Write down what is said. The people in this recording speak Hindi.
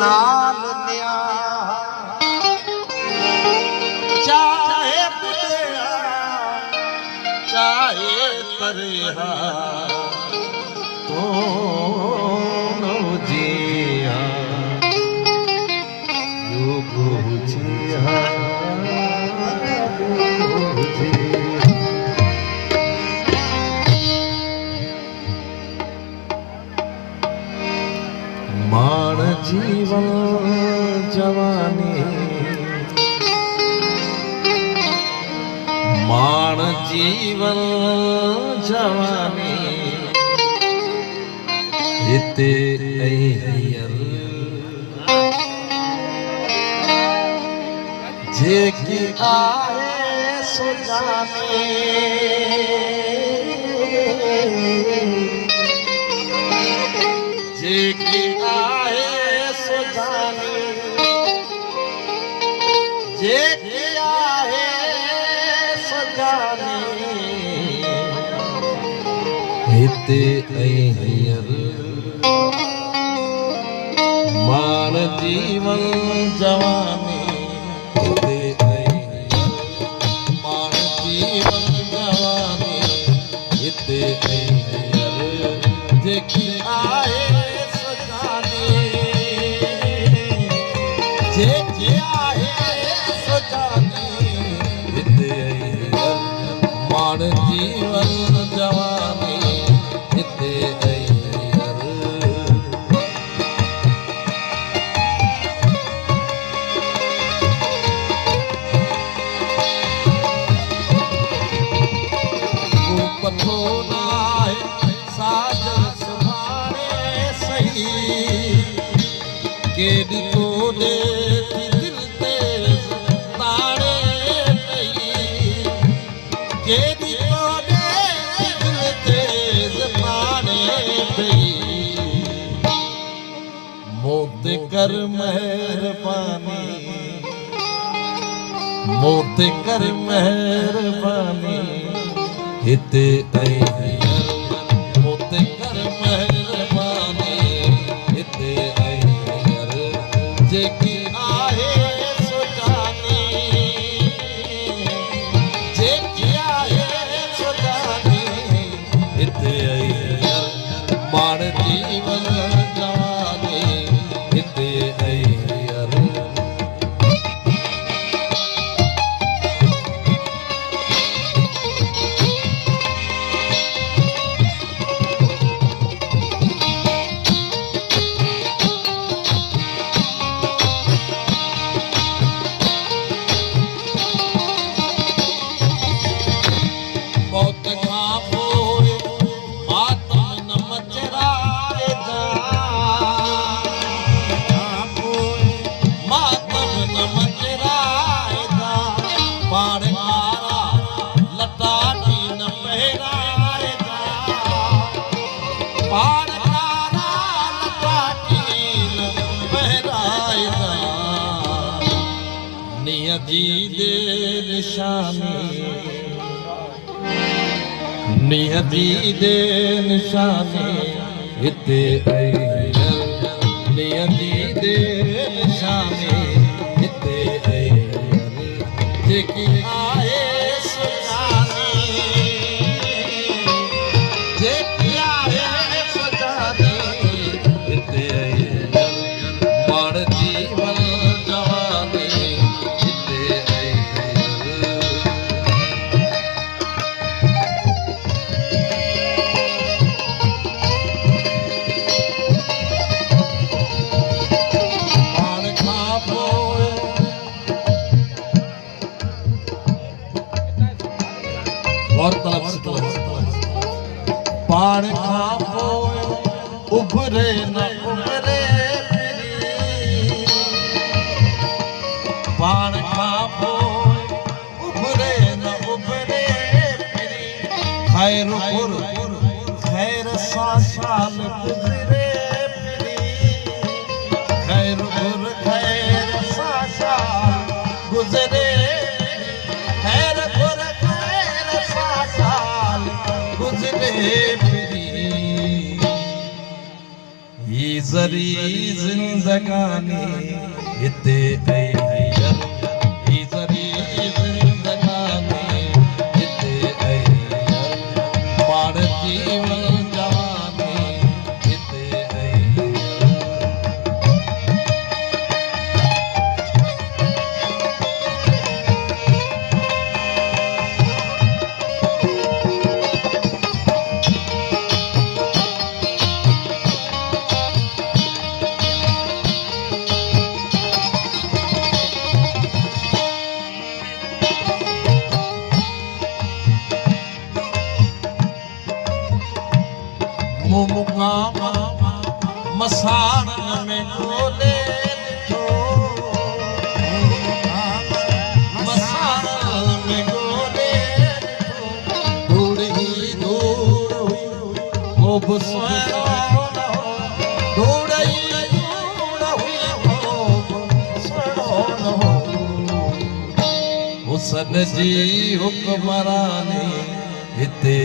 नाल न्याह चाहे बुढ़िया चाहे तरिया तो जिया मान जीवन जवानी मान जीवन जवानी हिते अहियल जेकी आहे सो जाने जेकी आहे सो जाने जेकी आहे सो जाने हिते अहियल मान जीवन जवानी जेकी आहे सो जाने जेकी आहे सो जाने हिते मान जीवन जवानी हिते केडी को दे दिल ते ताड़े नहीं केडी को दे दिल ते ताड़े नहीं मोते कर मेहरबानी मोते कर मेहरबानी हिते मोते कर मेहरबानी हिते जेकी आहे सो जाने जेकी आहे सो जाने हिते मान जीवन जवानी हिते नियति दे निशानी नियति दे निशानी हिते नियति दे निशानी हिते जेकी आहे सो जाने जेकी आहे सो जाने हिते मान जीवन जवानी और पाण खां पोइ उभरे न उभरे पाण खां पोइ उभरे न उभरे खैर पुर खैर सां साल गुज़रे खैर पुर खैर सां साल गुज़रे जरी जिंदगानी हिते जरी जिंदगानी हिते पाण जीवन जवानी हिते मुकाम मसान में डोले मसान में डोले धूड़ ही धूड़ वो बुसरो धूड़ ही धूड़ हुई वो बुसरो हुसन जी हुक्मरानी हिते